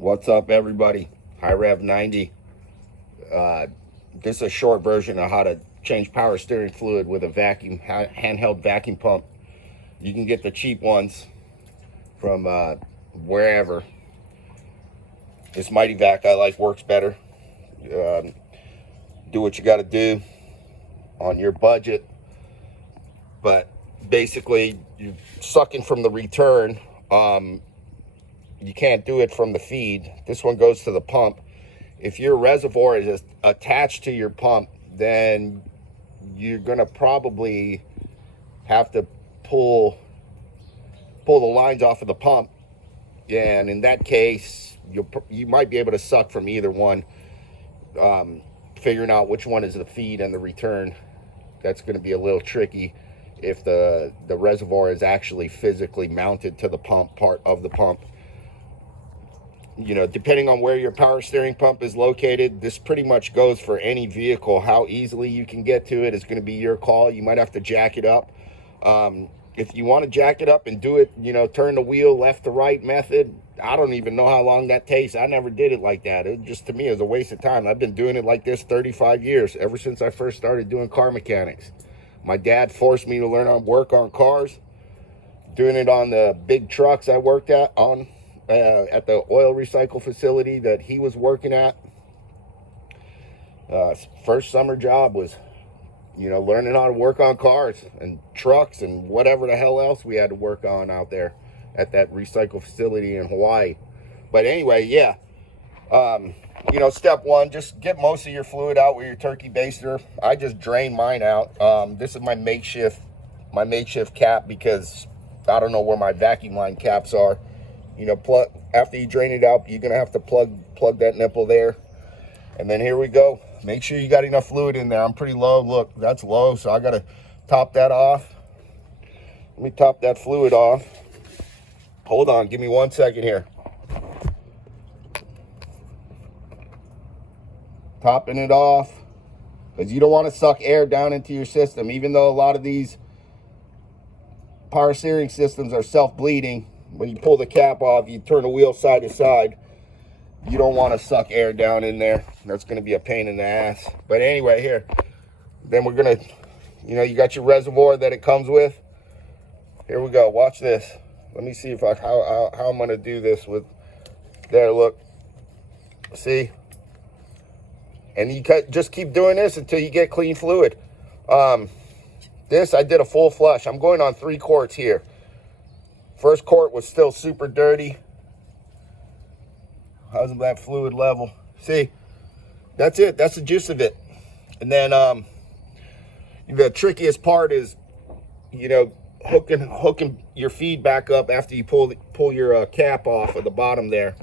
What's up, everybody? High Rev 90. This is a short version of how to change power steering fluid with a vacuum handheld vacuum pump. You can get the cheap ones from wherever. This Mighty Vac I like works better. Do what you got to do on your budget, but basically you're sucking from the return. You can't do it from the feed. This one goes to the pump. If your reservoir is attached to your pump, then you're gonna probably have to pull the lines off of the pump, and in that case you might be able to suck from either one. Figuring out which one is the feed and the return, that's going to be a little tricky if the reservoir is actually physically mounted to the pump part of the pump. You know, depending on where your power steering pump is located, this pretty much goes for any vehicle. How easily you can get to it is going to be your call. You might have to jack it up. If you want to jack it up and do it, you know, turn the wheel left to right method, I don't even know how long that takes. I never did it like that. It just, to me, is a waste of time. I've been doing it like this 35 years, ever since I first started doing car mechanics. My dad forced me to learn how to work on cars, doing it on the big trucks I worked at the oil recycle facility that he was working at. First summer job was, you know, learning how to work on cars and trucks and whatever the hell else we had to work on out there at that recycle facility in Hawaii. But anyway, yeah, you know, step one, just get most of your fluid out with your turkey baster. I just drain mine out. This is my makeshift cap, because I don't know where my vacuum line caps are. You know, after you drain it out, you're gonna have to plug that nipple there. And then here we go. Make sure you got enough fluid in there. I'm pretty low. Look, that's low, so I gotta top that off. Let me top that fluid off. Hold on, give me 1 second here. Topping it off, because you don't want to suck air down into your system. Even though a lot of these power steering systems are self-bleeding, when you pull the cap off, you turn the wheel side to side, you don't want to suck air down in there. That's going to be a pain in the ass. But anyway, here, then we're going to, you know, you got your reservoir that it comes with. Here we go. Watch this. Let me see if how I'm going to do this with, there, look. See? And you just keep doing this until you get clean fluid. This, I did a full flush. I'm going on 3 quarts here. First quart was still super dirty. How's that fluid level? See, that's it. That's the gist of it. And then the trickiest part is, you know, hooking your feed back up after you pull your cap off at the bottom there.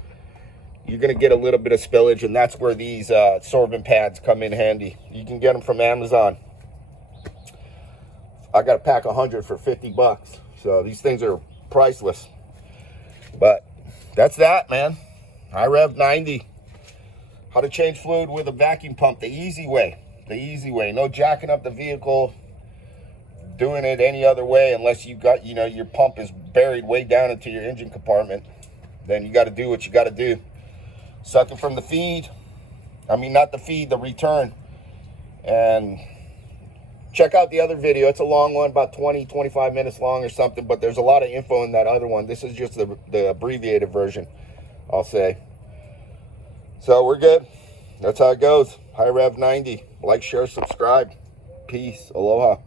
You're gonna get a little bit of spillage, and that's where these sorbent pads come in handy. You can get them from Amazon. I got a pack of 100 for 50 bucks. So these things are priceless. But that's that, man. High Rev 90. How to change fluid with a vacuum pump the easy way. The easy way. No jacking up the vehicle, doing it any other way, unless you got, you know, your pump is buried way down into your engine compartment. Then you got to do what you got to do. Sucking from the feed. I mean, not the feed, the return. And check out the other video. It's a long one, about 20-25 minutes long or something, but there's a lot of info in that other one. This is just the abbreviated version, I'll say. So we're good. That's how it goes. High Rev 90. Like, share, subscribe. Peace. Aloha.